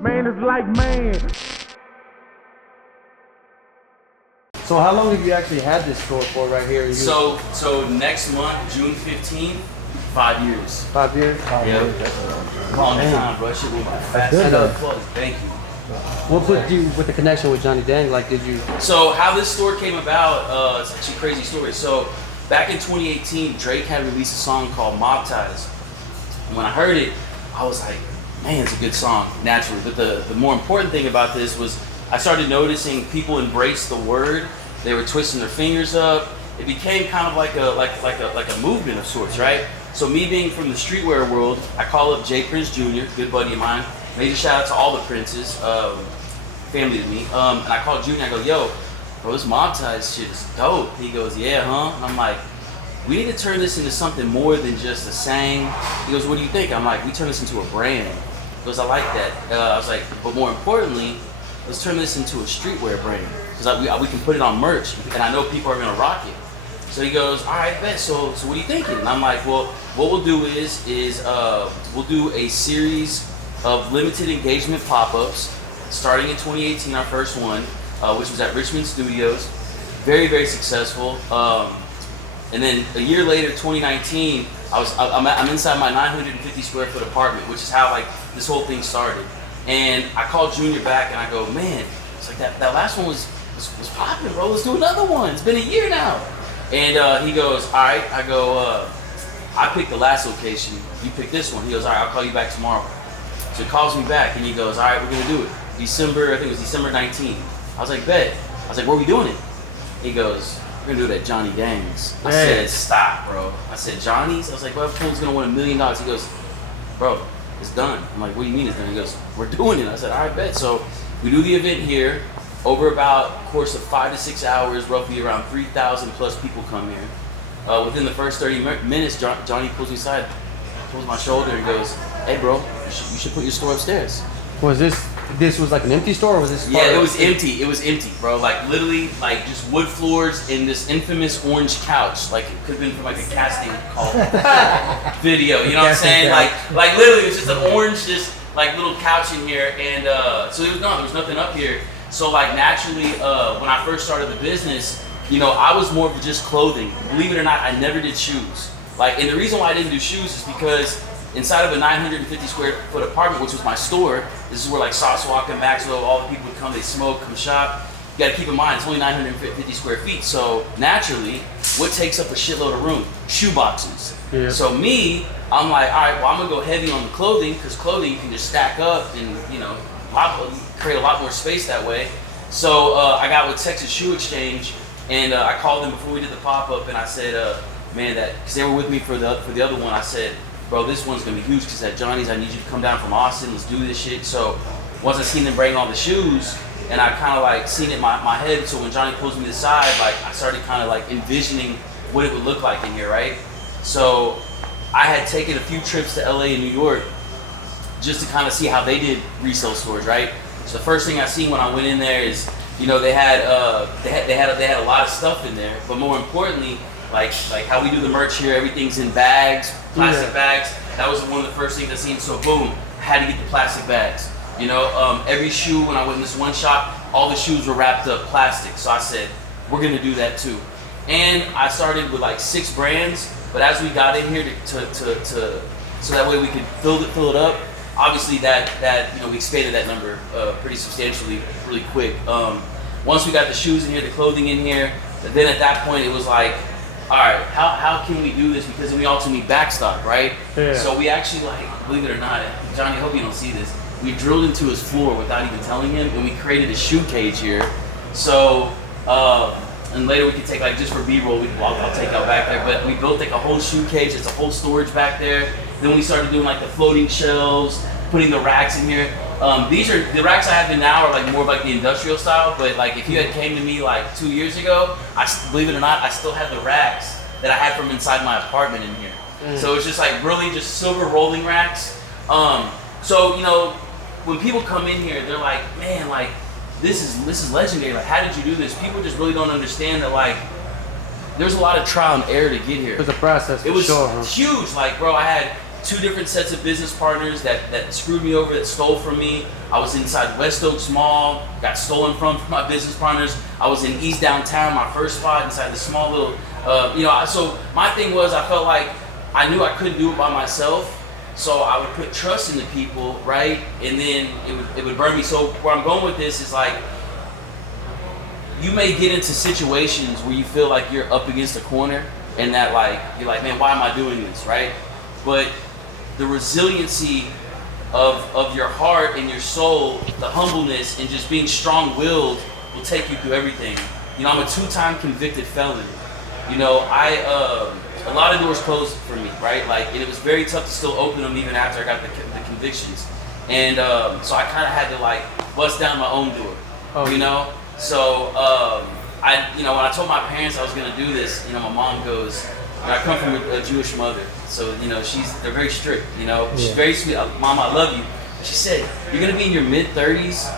Man is like man. So how long have you actually had this store for right here? So next month, June 15th, 5 years. 5 years? Yeah. Long time, bro. That shit went by fast. Thank you. What put you with the connection with Johnny Dang? Like, did you? So how this store came about, it's actually a crazy story. So back in 2018, Drake had released a song called Mob Ties. And when I heard it, I was like, man, it's a good song, naturally. But the more important thing about this was I started noticing people embrace the word. They were twisting their fingers up. It became kind of like a movement of sorts, right? So me being from the streetwear world, I call up Jay Prince Jr., good buddy of mine. Major shout out to all the Princes, family to me. And I called Junior, I go, yo, bro, this Mob Ties shit is dope. He goes, yeah, huh? And I'm like, we need to turn this into something more than just a saying. He goes, what do you think? I'm like, we turn this into a brand. He goes, I like that. I was like, but more importantly, let's turn this into a streetwear brand. Because we can put it on merch, and I know people are gonna rock it. So he goes, all right, bet. So what are you thinking? And I'm like, well, what we'll do is we'll do a series of limited engagement pop-ups, starting in 2018, our first one, which was at Richmond Studios. Very, very successful. And then a year later, 2019, I'm inside my 950 square foot apartment, which is how like this whole thing started. And I called Junior back and I go, man, it's like that last one was popping, bro. Let's do another one. It's been a year now. And he goes, all right. I go, I picked the last location. You pick this one. He goes, all right, I'll call you back tomorrow. So he calls me back and he goes, all right, we're gonna do it. I think it was December 19th. I was like, bet. I was like, where are we doing it? He goes, we're gonna do it at Johnny Dang's. I said, stop, bro. I said, Johnny's? I was like, well, fool's gonna win $1 million. He goes, bro, it's done. I'm like, what do you mean it's done? He goes, we're doing it. I said, all right, bet. So we do the event here. Over about a course of 5 to 6 hours, roughly around 3,000 plus people come here. Within the first 30 minutes, Johnny pulls me aside, pulls my shoulder and goes, hey bro, you should put your store upstairs. Was this was like an empty store, or was this? Yeah, it was empty. It was empty, bro. Like literally, like just wood floors and this infamous orange couch. Like it could have been from like a casting call video. You know what I'm saying? Like literally, it was just an orange, just like little couch in here, and so there was nothing up here. So like naturally, when I first started the business, you know, I was more of just clothing. Believe it or not, I never did shoes. Like, and the reason why I didn't do shoes is because inside of a 950 square foot apartment, which was my store, this is where like Sauce Walka, Maxwell, all the people would come, they smoke, come shop. You gotta keep in mind, it's only 950 square feet. So naturally, what takes up a shitload of room? Shoe boxes. Yeah. So me, I'm like, all right, well, I'm gonna go heavy on the clothing, because clothing you can just stack up and, you know, create a lot more space that way. So I got with Texas Shoe Exchange, and I called them before we did the pop-up, and I said, man, because they were with me for the other one, I said, bro, this one's gonna be huge, because at Johnny's, I need you to come down from Austin, let's do this shit. So once I seen them bring all the shoes, and I kind of like seen it in my head, so when Johnny pulls me to the side, like I started kind of like envisioning what it would look like in here, right? So I had taken a few trips to LA and New York just to kind of see how they did resale stores, right? So the first thing I seen when I went in there is, you know, they had a lot of stuff in there, but more importantly, like how we do the merch here, everything's in bags, plastic bags. That was one of the first things I seen. So boom, I had to get the plastic bags. You know, every shoe, when I went in this one shop, all the shoes were wrapped up plastic. So I said, we're gonna do that too. And I started with like 6 brands, but as we got in here so that way we could fill it up. Obviously that you know, we expanded that number pretty substantially, really quick. Once we got the shoes in here, the clothing in here, then at that point it was like, all right, how can we do this? Because then we also need backstock, right? Yeah. So we actually, like, believe it or not, Johnny, I hope you don't see this, we drilled into his floor without even telling him, and we created a shoe cage here. So, and later we could take, like, just for B-roll, I'll take out back there, but we built like a whole shoe cage, it's a whole storage back there. Then we started doing like the floating shelves, putting the racks in here. The racks I have in now are like more of like the industrial style, but like if you had came to me like 2 years ago, believe it or not, I still had the racks that I had from inside my apartment in here. So it's just like really just silver rolling racks. So, you know, when people come in here, they're like, man, like this is legendary. Like, how did you do this? People just really don't understand that, like, there's a lot of trial and error to get here. It was a process. It was huge. Like, bro, I had 2 different sets of business partners that screwed me over, that stole from me. I was inside West Oaks Mall, got stolen from my business partners. I was in East Downtown, my first spot, inside the small little, so my thing was, I felt like I knew I couldn't do it by myself. So I would put trust in the people, right? And then it would burn me. So where I'm going with this is like, you may get into situations where you feel like you're up against a corner and that like, you're like, man, why am I doing this, right? But the resiliency of your heart and your soul, the humbleness and just being strong-willed will take you through everything. You know, I'm a 2-time convicted felon. You know, a lot of doors closed for me, right? Like, and it was very tough to still open them even after I got the convictions. And so I kind of had to like bust down my own door, you know? So when I told my parents I was gonna do this, you know, my mom goes, I come from a Jewish mother, so you know they're very strict. You know, she's very sweet. Mom, I love you. She said, you're gonna be in your mid-30s,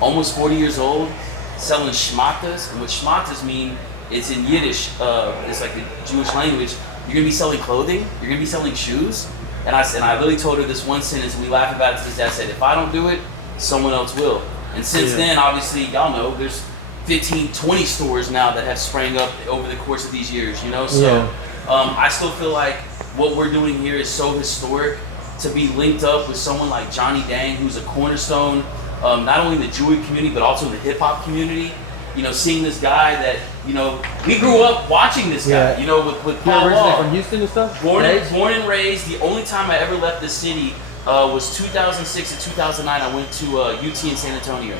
almost 40 years old, selling shmatas. And what shmatas mean, it's in Yiddish. It's like the Jewish language. You're gonna be selling clothing. You're gonna be selling shoes. And I literally told her this one sentence, and we laughed about it to this day. I said, if I don't do it, someone else will. And since then, obviously, y'all know there's 15, 20 stores now that have sprang up over the course of these years. You know, so. I still feel like what we're doing here is so historic to be linked up with someone like Johnny Dang, who's a cornerstone, not only in the Jewish community, but also in the hip hop community. You know, seeing this guy that, you know, we grew up watching this guy, you know, with Paul Wall. From Houston and stuff? Born and raised. The only time I ever left the city was 2006 and 2009. I went to UT in San Antonio.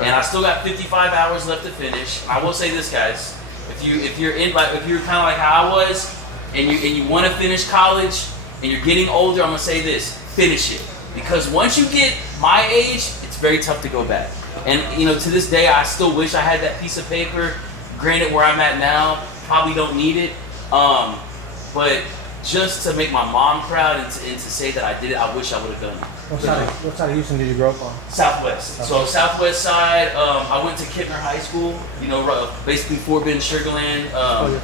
And I still got 55 hours left to finish. I will say this, guys. If you're kind of like how I was, and you want to finish college, and you're getting older, I'm gonna say this: finish it, because once you get my age, it's very tough to go back. And you know, to this day, I still wish I had that piece of paper. Granted, where I'm at now, probably don't need it, but just to make my mom proud and to say that I did it, I wish I would have done it. What side of Houston did you grow up on? Southwest. So Southwest side. I went to Kittner High School. You know, basically Fort Bend, Sugarland,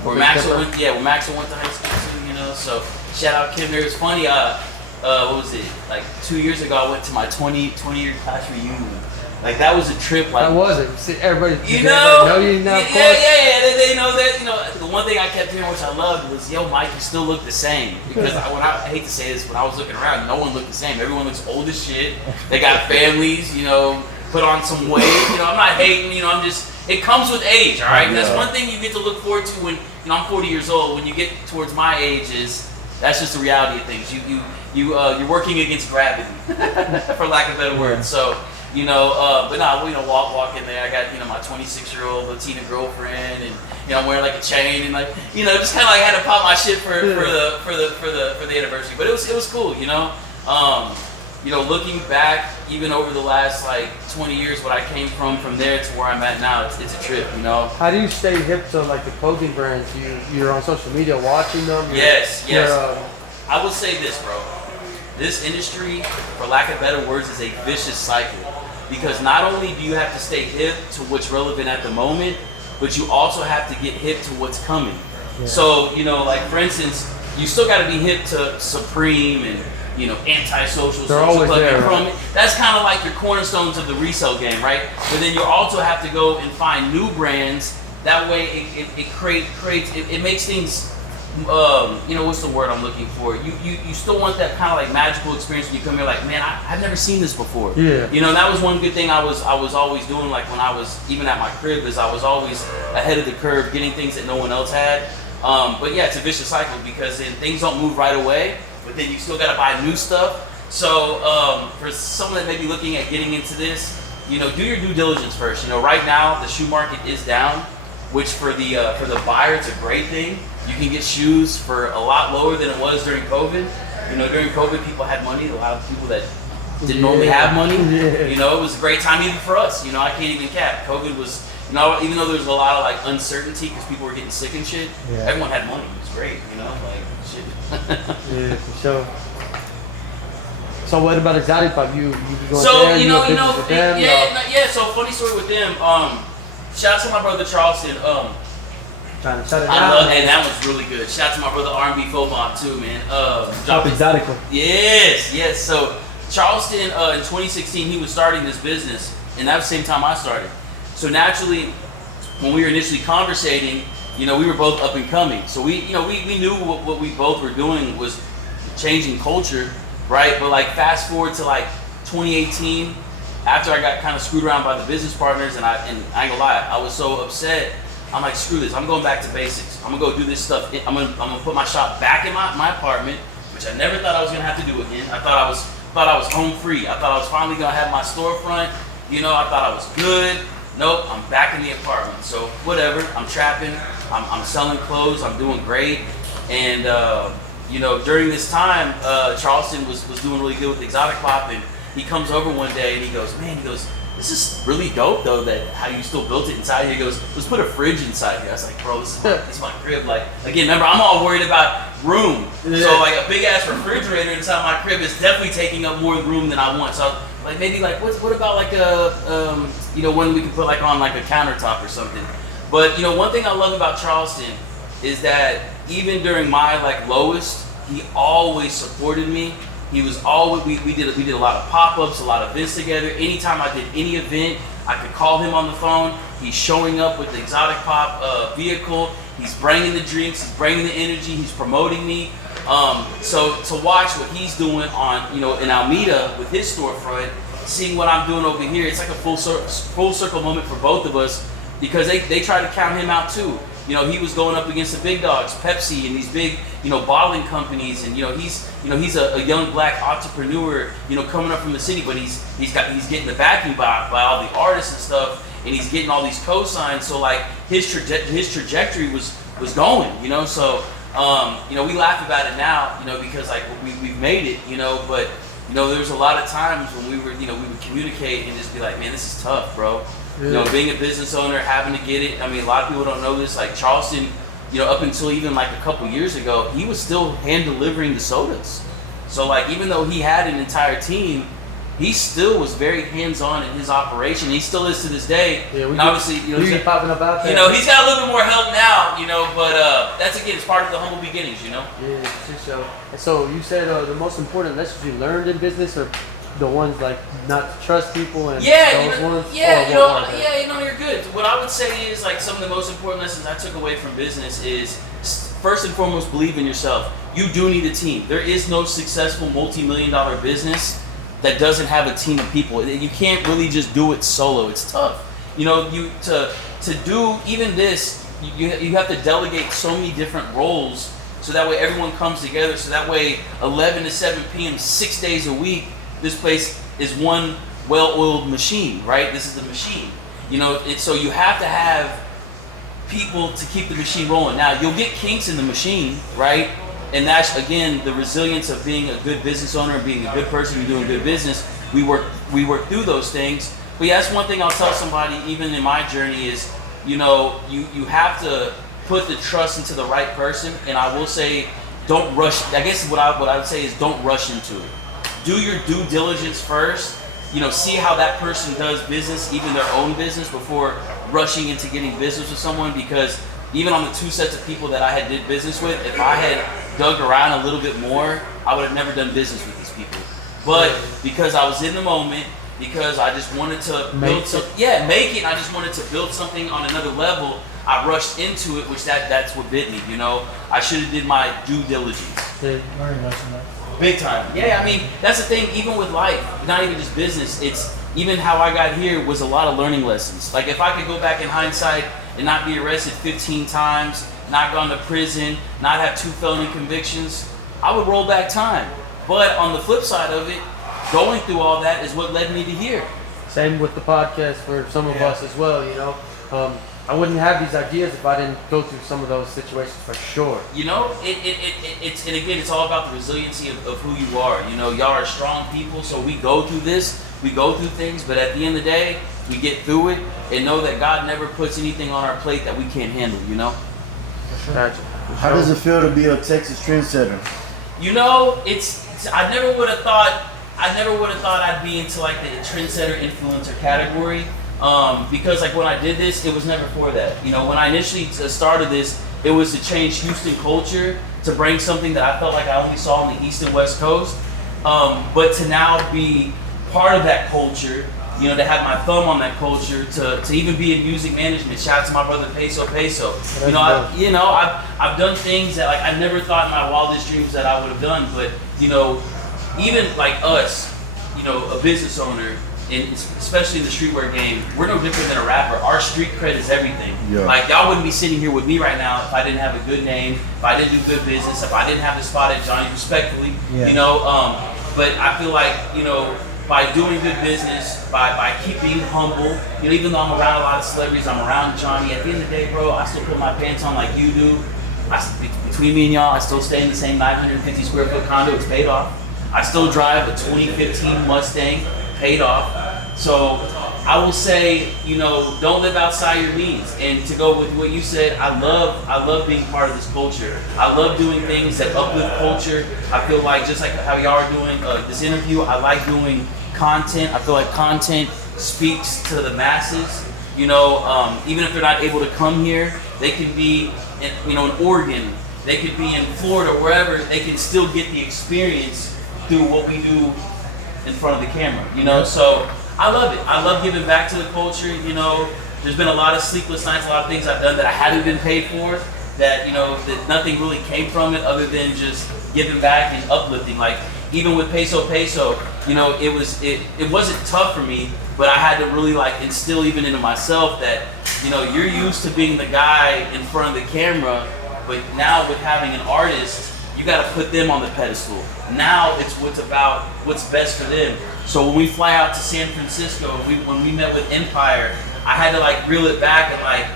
where Maxwell went. Yeah, where Maxwell went to high school too. You know, so shout out Kittner. It's funny. What was it? Like 2 years ago, I went to my 20-year class reunion. Like that was a trip. Like that was it. See, everybody, you know, you now. Yeah. They know that. You know, the one thing I kept hearing, which I loved, was, "Yo, Mike, you still look the same." Because I hate to say this, when I was looking around, no one looked the same. Everyone looks old as shit. They got families. You know, put on some weight. You know, I'm not hating. You know, I'm just. It comes with age. All right. That's one thing you get to look forward to when, you know, I'm 40 years old. When you get towards my age, that's just the reality of things. You're working against gravity, for lack of a better word. So. You know, but no, you know, walk in there. I got, you know, my 26-year-old Latina girlfriend, and you know, I'm wearing like a chain, and like, you know, just kind of like had to pop my shit for the anniversary. But it was cool, you know. You know, looking back, even over the last like 20 years, what I came from there to where I'm at now, it's a trip, you know. How do you stay hip to like the clothing brands? You're on social media watching them. Yes. I will say this, bro. This industry, for lack of better words, is a vicious cycle. Because not only do you have to stay hip to what's relevant at the moment, but you also have to get hip to what's coming. Yeah. So, you know, like for instance, you still got to be hip to Supreme and, you know, Antisocial, They're Social always Club, there, and right? That's kind of like your cornerstones of the resale game, right? But then you also have to go and find new brands. That way it makes things. You know, what's the word I'm looking for? You still want that kind of like magical experience when you come here, like, man, I've never seen this before. Yeah. You know, that was one good thing I was always doing, like when I was even at my crib, is I was always ahead of the curve, getting things that no one else had. But yeah, it's a vicious cycle because then things don't move right away, but then you still got to buy new stuff. So for someone that may be looking at getting into this, you know, do your due diligence first. You know, right now the shoe market is down, which for the buyer, it's a great thing. You can get shoes for a lot lower than it was during COVID. You know, during COVID, people had money. A lot of people that didn't normally have money. You know, it was a great time even for us. You know, I can't even cap. COVID was, you know, even though there was a lot of like uncertainty because people were getting sick and shit, everyone had money. It was great, you know, like shit. Yeah, for sure. So what about Exotic Pop? You go so there, you know, with them, yeah. So funny story with them. Shout out to my brother Charleston. Trying to shut it I down. love, and that was really good. Shout out to my brother R&B Fomob too, man. Top Exotico. Yes. So Charleston, in 2016, he was starting this business, and that was the same time I started. So naturally, when we were initially conversating, we were both up and coming. So we knew what we both were doing was changing culture, right? But like fast forward to like 2018, after I got kind of screwed around by the business partners, and I ain't gonna lie, I was so upset. I'm like, screw this. I'm going back to basics. I'm gonna go do this stuff. I'm gonna put my shop back in my apartment, which I never thought I was gonna have to do again. I thought I was home free. I thought I was finally gonna have my storefront. I thought I was good. Nope, I'm back in the apartment. So whatever. I'm trapping. I'm selling clothes. I'm doing great. And during this time, Charleston was doing really good with Exotic Pop, and he comes over one day and he goes, this is really dope though, that how you still built it inside here. He goes, let's put a fridge inside here. I was like, bro, this is my crib. Like, again, remember, I'm all worried about room. Yeah. So like a big ass refrigerator inside my crib is definitely taking up more room than I want. So like maybe like what about like a one we could put like on like a countertop or something. But one thing I love about Charleston is that even during my like lowest, he always supported me. He was always, we did a lot of pop-ups, a lot of events together. Anytime I did any event, I could call him on the phone. He's showing up with the Exotic Pop vehicle. He's bringing the drinks, he's bringing the energy, he's promoting me. So to watch what he's doing on, in Alameda with his storefront, seeing what I'm doing over here, it's like a full circle moment for both of us, because they try to count him out too. He was going up against the big dogs, Pepsi, and these big, bottling companies, and he's a young black entrepreneur, coming up from the city, but he's getting the backing by all the artists and stuff, and he's getting all these cosigns. So like his trajectory was going, So we laugh about it now, because like we've made it, but there was a lot of times when we would communicate and just be like, man, this is tough, bro. Yeah. Being a business owner, having to get it. I mean, a lot of people don't know this. Like Charleston, up until even like a couple years ago, he was still hand delivering the sodas. So like, even though he had an entire team, he still was very hands-on in his operation. He still is to this day. Yeah, and obviously, he's popping up out there. He's got a little bit more help now, but that's again, it's part of the humble beginnings, Yeah, so you said the most important lessons you learned in business are the ones like not to trust people and those ones? You're good. What I would say is like some of the most important lessons I took away from business is first and foremost, believe in yourself. You do need a team. There is no successful multi-million-dollar business that doesn't have a team of people. You can't really just do it solo. It's tough. To do even this, you have to delegate so many different roles, so that way everyone comes together. So that way 11 to 7 p.m. 6 days a week, this place is one well-oiled machine, right? This is the machine. So you have to have people to keep the machine rolling. Now, you'll get kinks in the machine, right? And that's, again, the resilience of being a good business owner and being a good person and doing good business. We work through those things. But yeah, that's one thing I'll tell somebody, even in my journey, is, you have to put the trust into the right person. And I will say, don't rush. I guess what I would say is don't rush into it. Do your due diligence first. See how that person does business, even their own business, before rushing into getting business with someone. Because even on the 2 sets of people that I had did business with, if I had dug around a little bit more, I would have never done business with these people. But because I was in the moment, because I just wanted to make it. I just wanted to build something on another level. I rushed into it, which that's what bit me. I should have did my due diligence. Learning lesson there. Big time. Yeah, I mean, that's the thing, even with life, not even just business, it's even how I got here was a lot of learning lessons. Like if I could go back in hindsight and not be arrested 15 times, not gone to prison, not have 2 felony convictions, I would roll back time. But on the flip side of it, going through all that is what led me to here. Same with the podcast for some of us as well, I wouldn't have these ideas if I didn't go through some of those situations for sure. It's and again, it's all about the resiliency of who you are. Y'all are strong people, so we go through this, we go through things, but at the end of the day, we get through it and know that God never puts anything on our plate that we can't handle, For sure. How does it feel to be a Texas trendsetter? I never would have thought I'd be into like the trendsetter influencer category. Because like when I did this, it was never for that. You know, when I initially started this, it was to change Houston culture, to bring something that I felt like I only saw on the East and West Coast, but to now be part of that culture, you know, to have my thumb on that culture, to even be in music management. Shout out to my brother Peso Peso. I've done things that like I never thought in my wildest dreams that I would have done. But you know, even like us, you know, a business owner, and especially in the streetwear game, we're no different than a rapper. Our street cred is everything. Yeah. Like y'all wouldn't be sitting here with me right now if I didn't have a good name, if I didn't do good business, if I didn't have the spot at Johnny, respectfully. Yeah. You know, but I feel like, you know, by doing good business, by keeping humble, you know, even though I'm around a lot of celebrities, I'm around Johnny, at the end of the day, bro, I still put my pants on like you do. Between me and y'all, I still stay in the same 950 square foot condo, it's paid off. I still drive a 2015 Mustang, paid off. So I will say, you know, don't live outside your means. And to go with what you said, I love being part of this culture. I love doing things that uplift culture. I feel like just like how y'all are doing this interview, I like doing content. I feel like content speaks to the masses. You know, even if they're not able to come here, they can be in Oregon, they could be in Florida, wherever, they can still get the experience through what we do in front of the camera, you know? So I love it. I love giving back to the culture, you know. There's been a lot of sleepless nights, a lot of things I've done that I haven't been paid for, that, you know, that nothing really came from it other than just giving back and uplifting. Like, even with Peso Peso, you know, it wasn't tough for me, but I had to really like instill even into myself that, you know, you're used to being the guy in front of the camera, but now with having an artist, you got to put them on the pedestal. Now it's about what's best for them. So when we fly out to San Francisco, when we met with Empire, I had to like reel it back and like,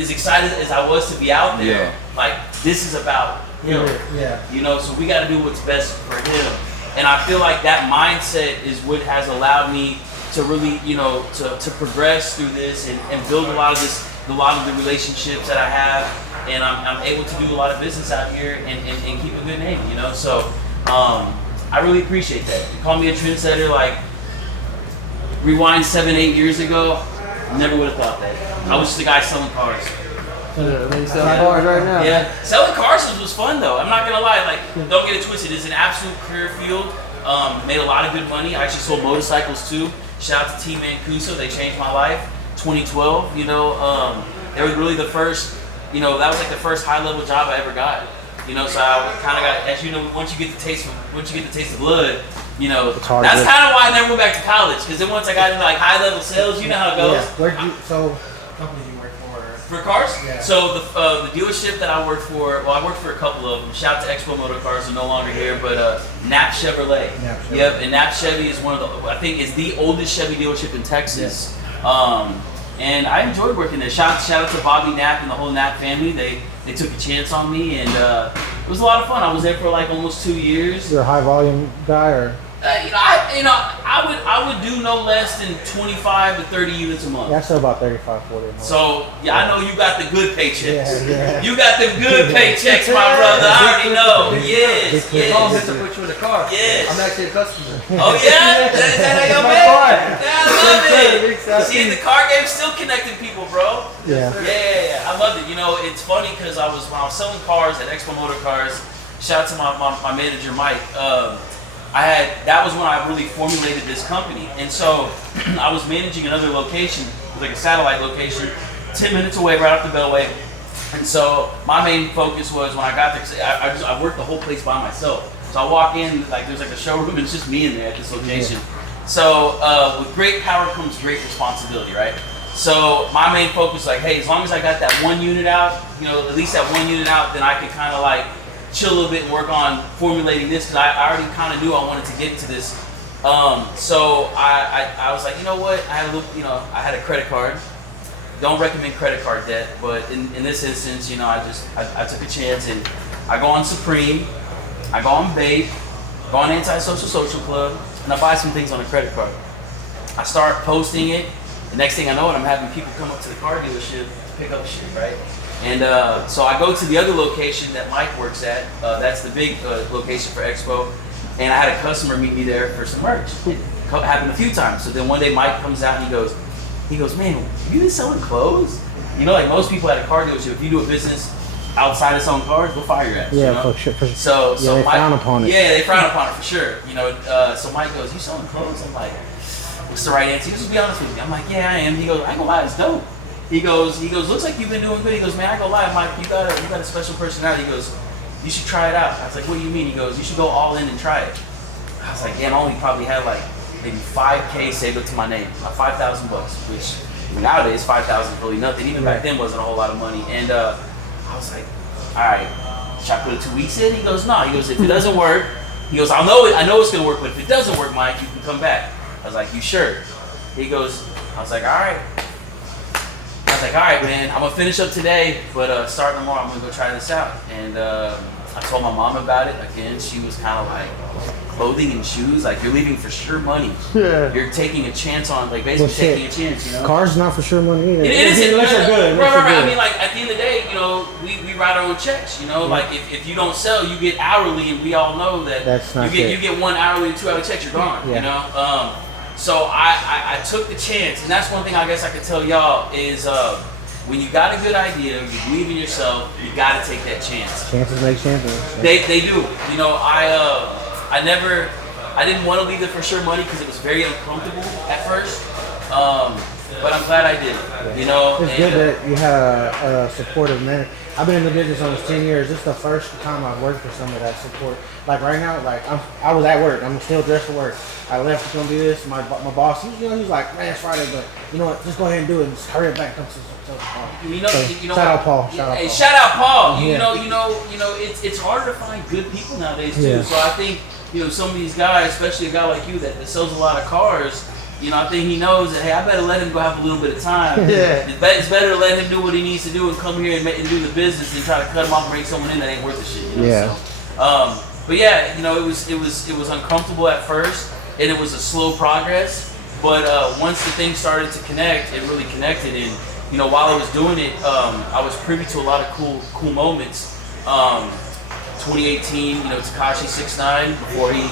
as excited as I was to be out there, like this is about him. Yeah. You know, so we got to do what's best for him. And I feel like that mindset is what has allowed me to really, you know, to progress through this and build a lot of the relationships that I have. And I'm able to do a lot of business out here and keep a good name, you know? So I really appreciate that. You call me a trendsetter, like rewind 7-8 years ago, never would have thought that. I was just a guy selling cars. They sell cars right now. Yeah, selling cars was fun though. I'm not gonna lie. Like, don't get it twisted. It's an absolute career field. Made a lot of good money. I actually sold motorcycles too. Shout out to Team Mancuso. They changed my life. 2012. You know, they were really the first. You know, that was like the first high-level job I ever got. You know, so I kind of got, as you know, once you get the taste of blood, you know, that's kind of why I never went back to college. Because then once I got into like high-level sales, you know how it goes. Yeah. So company you work for cars? Yeah. So the dealership that I worked for, well, I worked for a couple of them. Shout out to Expo Motor Cars, they're no longer here, but Nap Chevrolet. Yep, and Nap Chevy is one of the, I think, is the oldest Chevy dealership in Texas. Yeah. And I enjoyed working there. Shout out to Bobby Knapp and the whole Knapp family. They took a chance on me, and it was a lot of fun. I was there for like almost 2 years. You're a high volume guy, or? I would do no less than 25 to 30 units a month. Yeah, I sell about 35, 40 a month. So yeah, I know you got the good paychecks. Yeah. You got the good paychecks, my brother. I already know. Yes. Call me to put you in the car. Yes. I'm actually a customer. Oh yeah? Is that how y'all my met? car. Yeah, I love it. See, the car game still connecting people, bro. Yeah. Yeah. I loved it. You know, it's funny because when I was selling cars at Expo Motor Cars, shout out to my manager Mike. That was when I really formulated this company. And so I was managing another location, it was like a satellite location, 10 minutes away, right off the Beltway. And so my main focus was when I got there, I worked the whole place by myself. So I walk in, like there's like a showroom, and it's just me in there at this location. Yeah. So with great power comes great responsibility, right? So my main focus was like, hey, as long as I got that one unit out, you know, at least that one unit out, then I could kind of like chill a little bit and work on formulating this, because I already kind of knew I wanted to get into this. So I was like, you know what? I had a credit card. Don't recommend credit card debt, but in this instance, you know, I took a chance, and I go on Supreme, I go on Bape, go on Antisocial Social Club, and I buy some things on a credit card. I start posting it. The next thing I know, I'm having people come up to the car dealership to pick up shit, right? And so I go to the other location that Mike works at. That's the big location for Expo. And I had a customer meet me there for some merch. It happened a few times. So then one day Mike comes out and he goes, He goes, man, you been selling clothes? You know, like most people at a car dealership, if you do a business outside of selling cars, they'll fire your ass. Yeah, you know? for sure. So they Mike, frown upon it. Yeah, they frown upon it for sure. You know, so Mike goes, you selling clothes? I'm like, what's the right answer? He goes, just be honest with me. I'm like, yeah, I am. He goes, I ain't gonna lie, it's dope. He goes, looks like you've been doing good. He goes, man, I ain't gonna lie, Mike, you got a special personality. He goes, you should try it out. I was like, what do you mean? He goes, you should go all in and try it. I was like, yeah, I only probably had like maybe $5K saved up to my name, like $5,000, which nowadays $5,000 is really nothing. Even back then wasn't a whole lot of money. And I was like, all right, should I put it 2 weeks in? He goes, no. He goes, if it doesn't work, he goes, I know it's gonna work, but if it doesn't work, Mike, you can come back. I was like, you sure? He goes, I was like, all right. I was like, all right, man, I'm gonna finish up today, but starting tomorrow, I'm gonna go try this out. And I told my mom about it. Again, she was kind of like, clothing and shoes, like you're leaving for sure money. Yeah. You're taking a chance on, like basically taking a chance, you know? Cars not for sure money either. It isn't. Unless you're good. Right. I mean, like at the end of the day, you know, we write our own checks, you know? Like if you don't sell, you get hourly, and we all know that that's not you get 1 hourly, 2 hourly checks, you're gone, you know? So I took the chance, and that's one thing I guess I could tell y'all is when you got a good idea, you believe in yourself, you gotta take that chance. Chances make champions. They do. You know, I didn't want to leave it for sure money because it was very uncomfortable at first. But I'm glad I did. You know, it's good that you have a supportive man. I've been in the business almost 10 years. This is the first time I've worked for some of that support. Like right now, like I was at work. I'm still dressed for work. I left to come do this. My boss, he was like, man, it's Friday, but you know what? Just go ahead and do it. And just hurry it back. Come to you know, shout out Paul. Shout out Paul. You know, it's hard to find good people nowadays too. Yeah. So I think, you know, some of these guys, especially a guy like you that sells a lot of cars, you know, I think he knows that, hey, I better let him go have a little bit of time. Yeah. It's better to let him do what he needs to do and come here and do the business than try to cut him off and bring someone in that ain't worth the shit. You know? Yeah. So, but yeah, you know, it was uncomfortable at first, and it was a slow progress. But once the thing started to connect, it really connected. And you know, while I was doing it, I was privy to a lot of cool moments. 2018, you know, Tekashi 6ix9ine, before he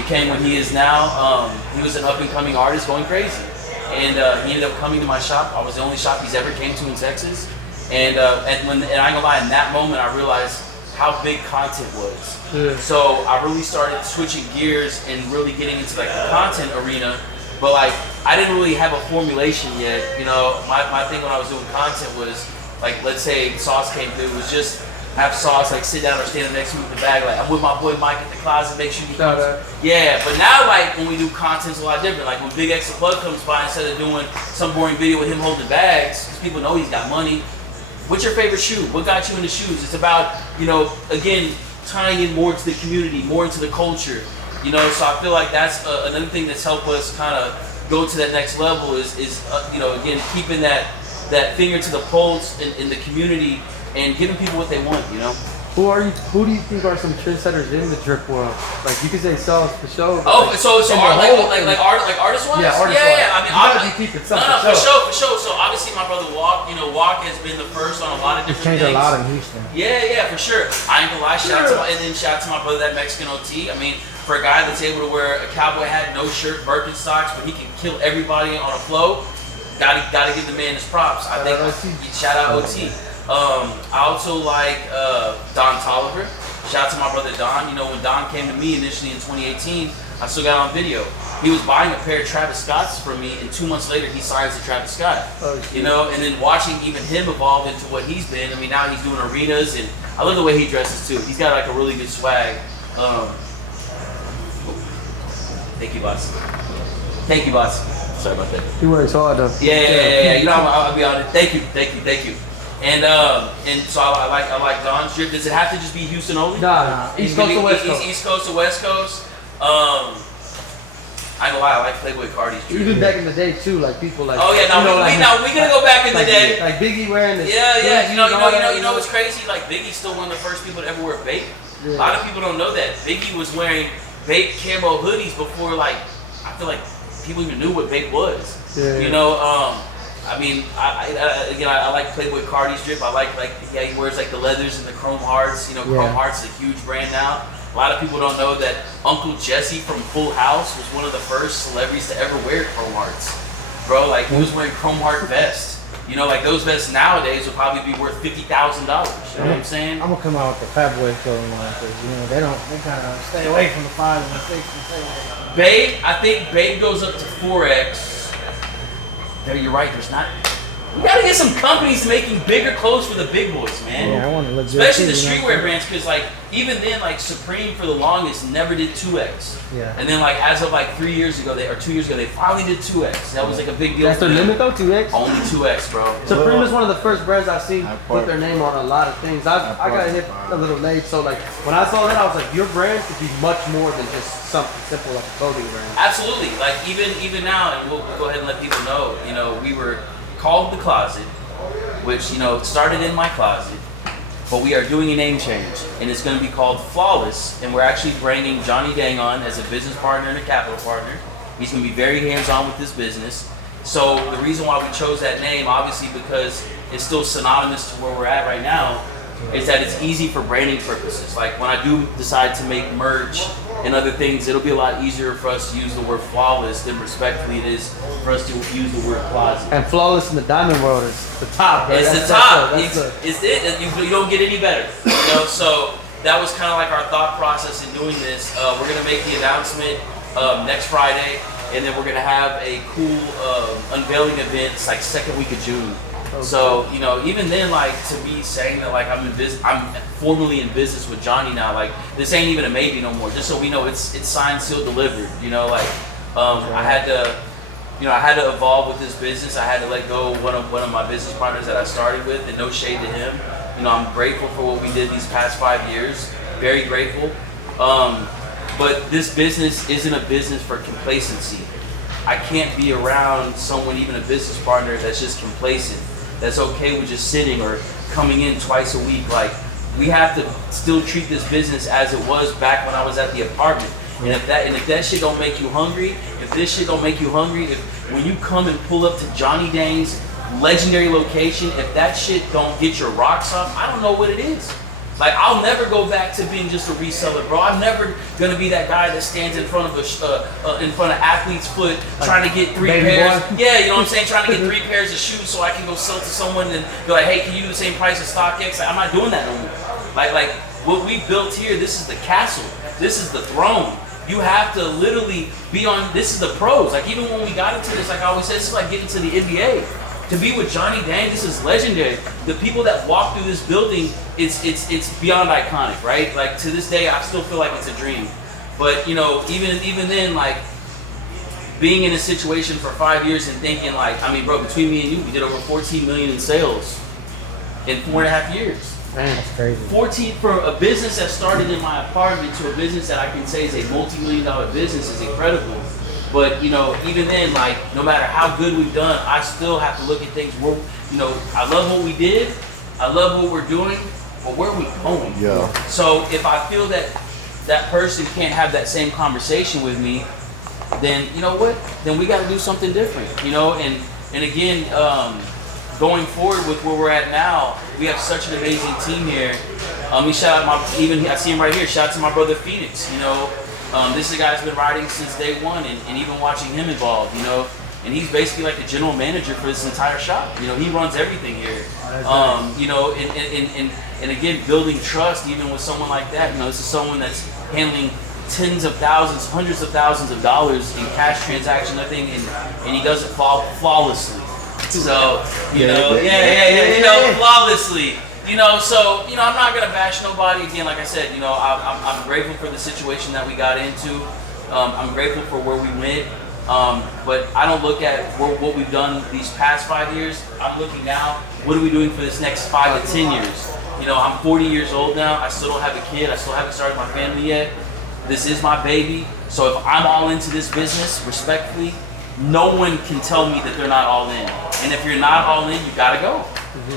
became what he is now, he was an up-and-coming artist going crazy. And he ended up coming to my shop. I was the only shop he's ever came to in Texas. And I ain't gonna lie, in that moment, I realized how big content was. Yeah. So I really started switching gears and really getting into like the content arena. But like, I didn't really have a formulation yet. You know, my thing when I was doing content was like, let's say Sauce came through, was just have Sauce like sit down or stand next to me with the bag. Like I'm with my boy Mike at the closet, make sure you yeah. But now like when we do content's a lot different. Like when Big X the Plug comes by, instead of doing some boring video with him holding bags, because people know he's got money. What's your favorite shoe? What got you into shoes? It's about, you know, again, tying in more to the community, more into the culture. You know, so I feel like that's another thing that's helped us kind of go to that next level is you know, again, keeping that finger to the pulse in the community and giving people what they want, you know. Who do you think are some trendsetters in the drip world? Like you could say Sauce for sure. Oh, like, so artist wise? Yeah, artist wise. Yeah. I mean, you gotta be keeping something. No, for sure. So obviously my brother Walk, you know, Walk has been the first on a lot of different things. Changed a lot in Houston. Yeah, for sure. I ain't gonna lie, shout out to my brother, that Mexican OT. I mean, for a guy that's able to wear a cowboy hat, no shirt, Birkenstocks, but he can kill everybody on a flow, gotta give the man his props. I think shout out OT. I also like Don Tolliver. Shout out to my brother Don. You know, when Don came to me initially in 2018, I still got on video. He was buying a pair of Travis Scotts from me, and 2 months later he signs to Travis Scott. You know, and then watching even him evolve into what he's been. I mean, now he's doing arenas, and I love the way he dresses too. He's got like a really good swag. Thank you, boss. Sorry about that. He works hard though. Yeah. You know, I'll be honest. Thank you. And so I like Don's drip. Does it have to just be Houston only? Nah. East Coast to West Coast. East Coast to West Coast. I ain't gonna lie, I like Playboy Cardi's drip. Even back in the day too, like people like. Oh yeah, we're gonna go back in the day. Like Biggie wearing this. Yeah. You know what's crazy? Like Biggie's still one of the first people to ever wear Bape. Yeah. A lot of people don't know that Biggie was wearing Bape camo hoodies before, like, I feel like people even knew what Bape was. Yeah. You know, I mean, I like Playboy Cardi's drip. I like he wears like the leathers and the chrome hearts. You know, Chrome Hearts is a huge brand now. A lot of people don't know that Uncle Jesse from Full House was one of the first celebrities to ever wear chrome hearts. bro. Like he was wearing chrome heart vests. You know, like those vests nowadays would probably be worth $50,000. You know what I'm saying? I'm gonna come out with the Fat Boys clothing line because they kind of stay away from the 5 and the 6 and stay away. Babe, I think Babe goes up to 4X. There, you're right. There's not. We gotta get some companies making bigger clothes for the big boys, man. Yeah, I want to look good especially too, the streetwear brands, because like even then, like Supreme for the longest never did 2X. Yeah. And then like as of like 3 years ago, 2 years ago, they finally did 2X. That was like a big deal. That's their limit though, 2X? Only 2X, bro. Supreme is one of the first brands I've seen put their name on a lot of things. I got hit a little late, so like when I saw that, I was like, your brand could be much more than just something simple like a clothing brand. Absolutely. Like even now, and we'll go ahead and let people know, we were called The Closet, which, started in my closet, but we are doing a name change, and it's going to be called Flawless, and we're actually bringing Johnny Dang on as a business partner and a capital partner. He's going to be very hands-on with this business. So the reason why we chose that name, obviously because it's still synonymous to where we're at right now, is that it's easy for branding purposes. Like when I do decide to make merch and other things, it'll be a lot easier for us to use the word flawless than respectfully it is for us to use the word closet. And flawless in the diamond world is the top, right? It's the top. It's it. You don't get any better. So that was kind of like our thought process in doing this. We're gonna make the announcement next Friday, and then we're gonna have a cool unveiling event. It's like second week of June. Okay. So even then, like to me saying that like I'm formally in business with Johnny now. Like this ain't even a maybe no more. Just so we know, it's signed, sealed, delivered. I had to evolve with this business. I had to let go of one of my business partners that I started with, and no shade to him. I'm grateful for what we did these past 5 years. Very grateful. But this business isn't a business for complacency. I can't be around someone, even a business partner, that's just complacent, that's okay with just sitting or coming in twice a week. Like, we have to still treat this business as it was back when I was at the apartment. And if that shit don't make you hungry, if this shit don't make you hungry, if when you come and pull up to Johnny Dang's legendary location, if that shit don't get your rocks off, I don't know what it is. Like, I'll never go back to being just a reseller, bro. I'm never gonna be that guy that stands in front of athlete's foot trying to get 3 pairs. Yeah, you know what I'm saying? Trying to get 3 pairs of shoes so I can go sell to someone and be like, hey, can you do the same price as StockX? Like, I'm not doing that no more. Like what we built here, this is the castle. This is the throne. You have to literally be on. This is the pros. Like even when we got into this, like I always said, this is like getting to the NBA. To be with Johnny Dang, this is legendary. The people that walk through this building, it's beyond iconic, right? Like to this day, I still feel like it's a dream. But even then, like being in a situation for 5 years and thinking like, I mean, bro, between me and you, we did over 14 million in sales in 4.5 years. Man, that's crazy. 14 for a business that started in my apartment to a business that I can say is a multi-million-dollar business is incredible. But even then, like no matter how good we've done, I still have to look at things. I love what we did, I love what we're doing, but where are we going? Yeah. So if I feel that that person can't have that same conversation with me, then you know what? Then we got to do something different. And again, going forward with where we're at now, we have such an amazing team here. We shout out I see him right here. Shout out to my brother Phoenix. This is a guy that's been riding since day one, and even watching him evolve. And he's basically like the general manager for this entire shop. He runs everything here. And again, building trust even with someone like that. This is someone that's handling tens of thousands, hundreds of thousands of dollars in cash transaction, nothing, and he does it flawlessly. So, flawlessly. So, I'm not going to bash nobody. Again, like I said, I'm grateful for the situation that we got into. I'm grateful for where we went. But I don't look at what we've done these past 5 years. I'm looking now, what are we doing for this next 5 to 10 years? I'm 40 years old now. I still don't have a kid. I still haven't started my family yet. This is my baby. So if I'm all into this business, respectfully, no one can tell me that they're not all in. And if you're not all in, you gotta go.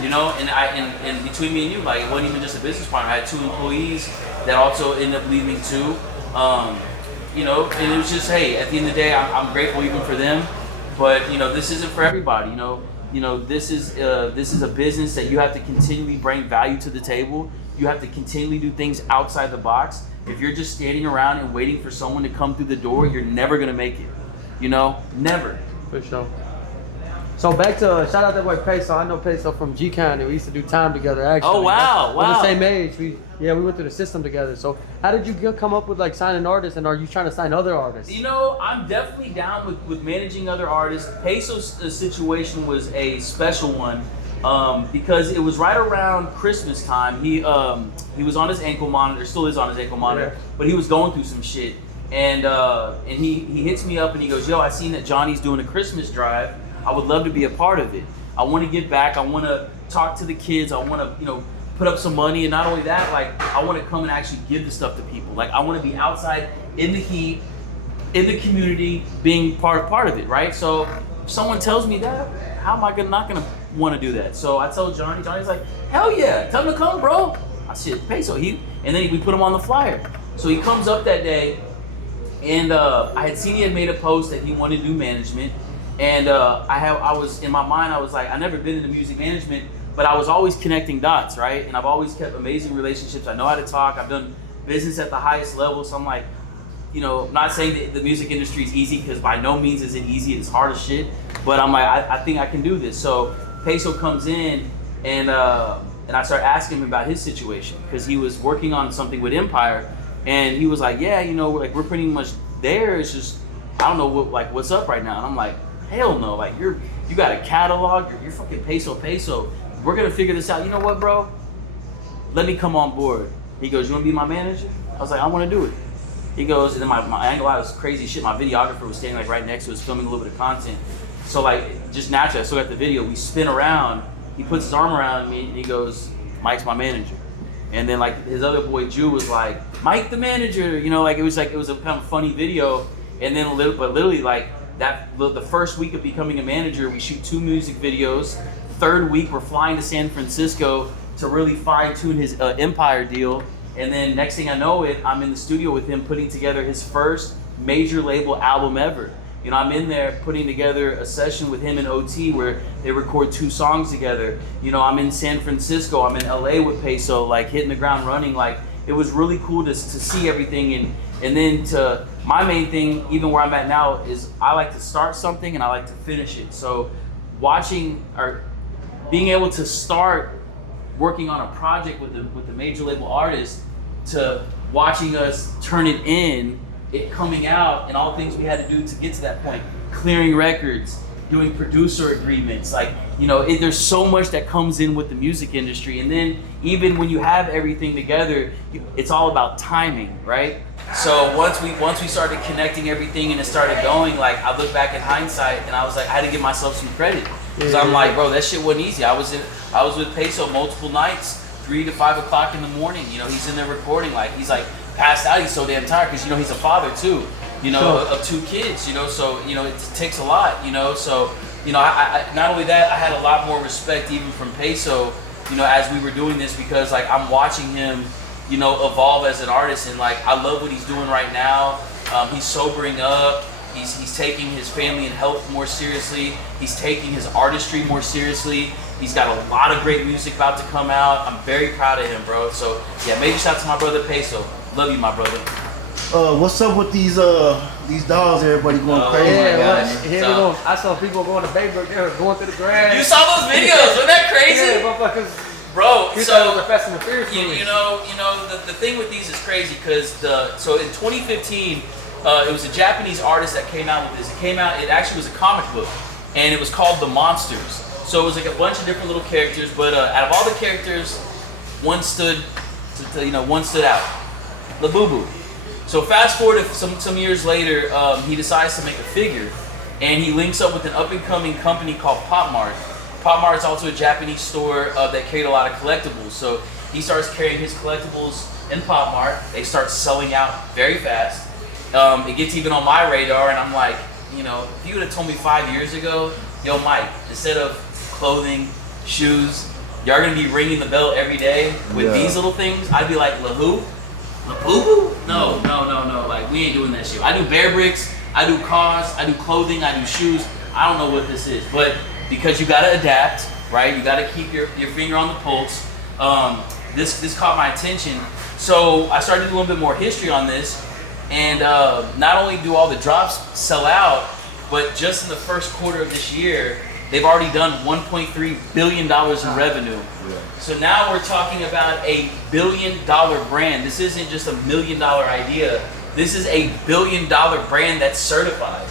And between me and you, like it wasn't even just a business partner. I had 2 employees that also ended up leaving too. And it was just, hey, at the end of the day, I'm grateful even for them. But this isn't for everybody. This is a business that you have to continually bring value to the table. You have to continually do things outside the box. If you're just standing around and waiting for someone to come through the door, you're never gonna make it. Never. For sure. So back to shout out that boy Peso. I know Peso from G County. We used to do time together. Actually. Oh wow, We're the same age. We went through the system together. So how did you come up with like signing artists, and are you trying to sign other artists? You know, I'm definitely down with managing other artists. Peso's situation was a special one because it was right around Christmas time. He was on his ankle monitor, still is on his ankle monitor, but he was going through some shit. And he hits me up and he goes, yo, I seen that Johnny's doing a Christmas drive. I would love to be a part of it. I want to give back. I want to talk to the kids. I want to, put up some money. And not only that, like, I want to come and actually give the stuff to people. Like, I want to be outside in the heat, in the community, being part of it, right? So if someone tells me that, how am I not gonna want to do that? So I told Johnny. Johnny's like, hell yeah, tell him to come, bro. I said, Peso. And then we put him on the flyer. So he comes up that day, and I had seen he had made a post that he wanted to do management. And I was in my mind, I was like, I've never been into music management, but I was always connecting dots, right? And I've always kept amazing relationships. I know how to talk. I've done business at the highest level. So I'm like, not saying that the music industry is easy, because by no means is it easy. It's hard as shit. But I'm like, I think I can do this. So Peso comes in, and I start asking him about his situation, because he was working on something with Empire, and he was like, yeah, like we're pretty much there. It's just I don't know what's up right now. And I'm like, hell no, like you got a catalog, you're fucking Peso. We're gonna figure this out. You know what, bro? Let me come on board. He goes, you wanna be my manager? I was like, I wanna do it. He goes, and then my I ain't gonna lie, it was crazy shit. My videographer was standing like right next to us, filming a little bit of content. So like, just naturally, I still got the video. We spin around. He puts his arm around me and he goes, Mike's my manager. And then like his other boy Jew was like, Mike the manager. It was a kind of funny video. And then literally like the first week of becoming a manager, we shoot 2 music videos. Third week, we're flying to San Francisco to really fine tune his Empire deal. And then next thing I know I'm in the studio with him putting together his first major label album ever. I'm in there putting together a session with him and OT where they record 2 songs together. I'm in San Francisco, I'm in LA with Peso, like hitting the ground running. Like, it was really cool to see everything. And then to my main thing, even where I'm at now, is I like to start something and I like to finish it. So watching or being able to start working on a project with the major label artist, to watching us turn it in, it coming out, and all things we had to do to get to that point, clearing records, doing producer agreements, there's so much that comes in with the music industry. And then even when you have everything together, it's all about timing, right? So once we started connecting everything and it started going, like, I look back in hindsight and I was like, I had to give myself some credit, because I'm like, bro, that shit wasn't easy. I was with Peso multiple nights, 3 to 5 o'clock in the morning. He's in there recording, like, he's like passed out. He's so damn tired, because he's a father too, of 2 kids. So it takes a lot. So I not only that, I had a lot more respect even from Peso, as we were doing this, because like I'm watching him, evolve as an artist, and like I love what he's doing right now. He's sobering up. He's taking his family and health more seriously. He's taking his artistry more seriously. He's got a lot of great music about to come out. I'm very proud of him, bro. So yeah, major shout out to my brother Peso. Love you, my brother. What's up with these dolls? Everybody going crazy. I saw people going to Baybrook. They were going through the grass. You saw those videos? Wasn't that crazy? Yeah, motherfuckers. Bro, so the Fast and the Furious movies. The thing with these is crazy, because so in 2015, it was a Japanese artist that came out with this. It actually was a comic book, and it was called The Monsters. So it was like a bunch of different little characters, but out of all the characters, one stood out. Labubu. So fast forward to some years later, he decides to make a figure, and he links up with an up-and-coming company called Pop Mart. Pop Mart is also a Japanese store that carried a lot of collectibles. So he starts carrying his collectibles in Pop Mart. They start selling out very fast. It gets even on my radar, and I'm like, if you would have told me 5 years ago, yo, Mike, instead of clothing, shoes, y'all gonna be ringing the bell every day with these little things, I'd be like, Labubu? No. Like, we ain't doing that shit. I do bear bricks, I do cars, I do clothing, I do shoes. I don't know what this is, but because you gotta adapt, right? You gotta keep your finger on the pulse. This caught my attention, so I started to do a little bit more history on this, and not only do all the drops sell out, but just in the first quarter of this year, They've already done $1.3 billion in revenue. Yeah. So now we're talking about a $1 billion brand. This isn't just a $1 million idea. This is a $1 billion brand that's certified.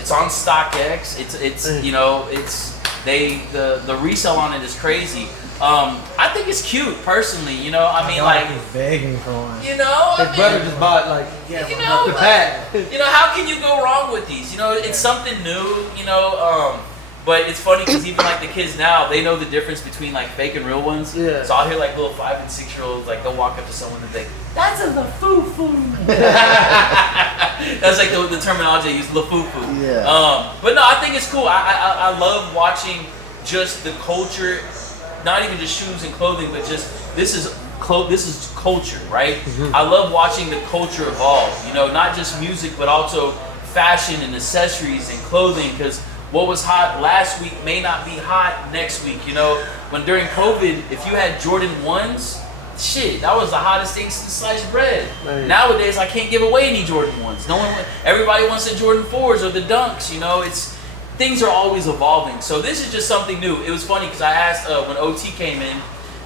It's on StockX. The resale on it is crazy. I think it's cute, personally. You know, I mean, like, he's begging for one. You know, his brother just bought the pad. You know, how can you go wrong with these? You know, it's something new. You know, but it's funny because even like the kids now, they know the difference between like fake and real ones. Yeah. So I'll hear like little 5 and 6 year olds like they'll walk up to someone and think, "That's a lafufu." That's like the terminology they use, lafufu. Yeah. But no, I think it's cool. I love watching just the culture. Not even just shoes and clothing, but just this is culture, right? Mm-hmm. I love watching the culture evolve. You know, not just music, but also fashion and accessories and clothing. Because what was hot last week may not be hot next week. You know, when during COVID, if you had Jordan 1s, shit, that was the hottest thing since sliced bread. Man. Nowadays, I can't give away any Jordan 1s. Everybody wants the Jordan 4s or the Dunks. You know, things are always evolving. So this is just something new. It was funny because I asked when OT came in,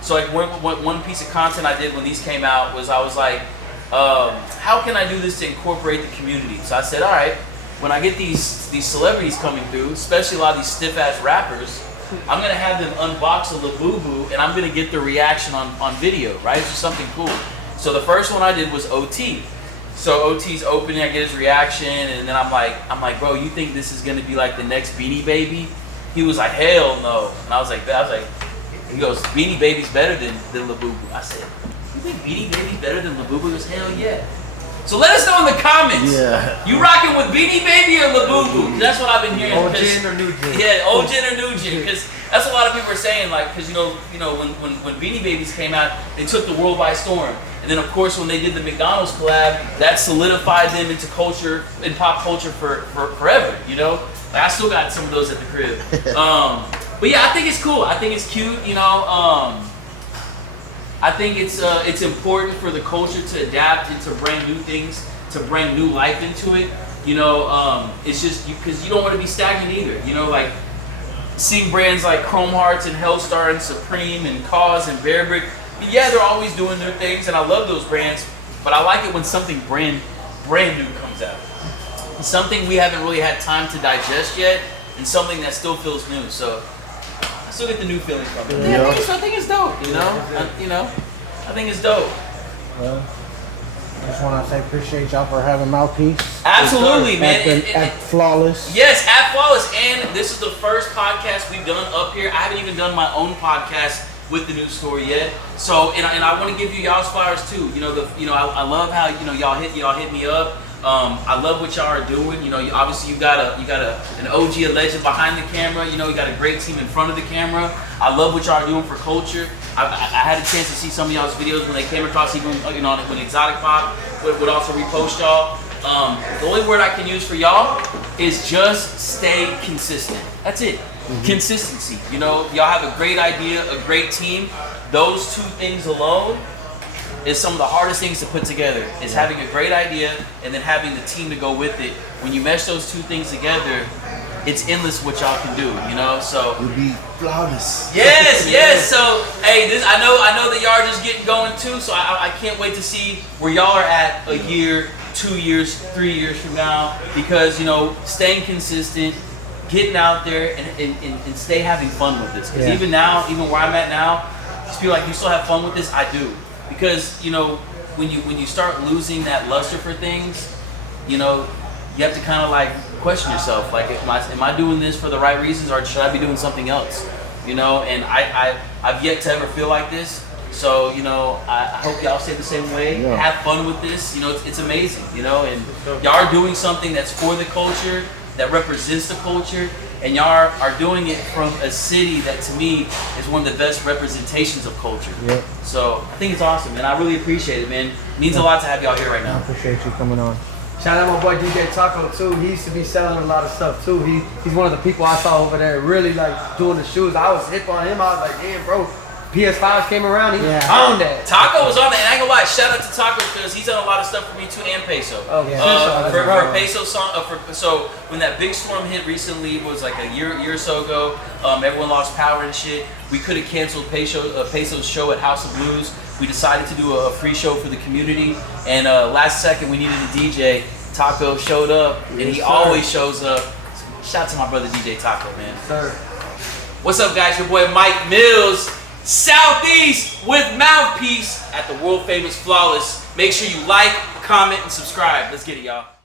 so like one piece of content I did when these came out was I was like, how can I do this to incorporate the community? So I said, all right, when I get these celebrities coming through, especially a lot of these stiff-ass rappers, I'm going to have them unbox a Labubu and I'm going to get their reaction on video, right? It's just something cool. So the first one I did was OT. So OT's opening, I get his reaction, and then I'm like, bro, you think this is gonna be like the next Beanie Baby? He was like, hell no. And I was like, he goes, Beanie Baby's better than Labubu. I said, you think Beanie Baby's better than Labubu? He goes, hell yeah. So let us know in the comments. Yeah. You rocking with Beanie Baby or Labubu? That's what I've been hearing. Old Gen or New Gen? Yeah, old Gen or New Gen. Because that's what a lot of people are saying. Like, because you know, when Beanie Babies came out, they took the world by storm. And then, of course, when they did the McDonald's collab, that solidified them into culture, in pop culture for forever, you know? Like, I still got some of those at the crib. But yeah, I think it's cool. I think it's cute, you know? I think it's important for the culture to adapt and to bring new things, to bring new life into it. You know, it's just, because you don't want to be stagnant either. You know, like, seeing brands like Chrome Hearts and Hellstar and Supreme and Cause and Bearbrick, yeah, they're always doing their things, and I love those brands, but I like it when something brand new comes out. Something we haven't really had time to digest yet, and something that still feels new. So I still get the new feeling from it. Yeah, I think it's dope. You know, I think it's dope. Well, I just want to say appreciate y'all for having Mouthpiece. Absolutely, man. At Flawless. Yes, at Flawless, and this is the first podcast we've done up here. I haven't even done my own podcast with the new store yet. So and I want to give you y'all's flowers too. You know, I love how y'all hit me up. I love what y'all are doing. You know, obviously you got an OG, a legend behind the camera. You know, you got a great team in front of the camera. I love what y'all are doing for culture. I had a chance to see some of y'all's videos when they came across, even when Exotic Pop would also repost y'all. The only word I can use for y'all is just stay consistent. That's it. Mm-hmm. Consistency. You know, y'all have a great idea, a great team. Those two things alone is some of the hardest things to put together. Is having a great idea and then having the team to go with it. When you mesh those two things together, it's endless what y'all can do, you know? So you'll be flawless. Yes. So hey, I know that y'all are just getting going too. So I can't wait to see where y'all are at a year, 2 years, 3 years from now. Because staying consistent, getting out there and stay having fun with this. Because even now, even where I'm at now, I just feel like you still have fun with this. I do. Because when you start losing that luster for things, you have to kind of like question yourself, like, am I doing this for the right reasons, or should I be doing something else? And I've yet to ever feel like this. So I hope y'all stay the same way. Yeah. Have fun with this. It's amazing. And y'all are doing something that's for the culture, that represents the culture, and y'all are doing it from a city that to me is one of the best representations of culture. Yep. So I think it's awesome, man. I really appreciate it, man. It means a lot to have y'all here right now. I appreciate you coming on. Shout out my boy DJ Taco too. He used to be selling a lot of stuff too. He's one of the people I saw over there really like doing the shoes. I was hip on him. I was like, damn, bro, PS5 came around, he Yeah. found that. Taco was on that, and I ain't gonna lie, shout out to Taco because he's done a lot of stuff for me too, and Peso. Oh, yeah. For a Peso song, so when that big storm hit recently, it was like a year or so ago. Everyone lost power and shit. We could have canceled Peso's show at House of Blues. We decided to do a free show for the community, and last second we needed a DJ. Taco showed up, and he always shows up. Shout out to my brother DJ Taco, man. Sir. What's up, guys? Your boy Mike Mills, Southeast with Mouthpiece at the world famous Flawless. Make sure you like, comment, and subscribe. Let's get it, y'all.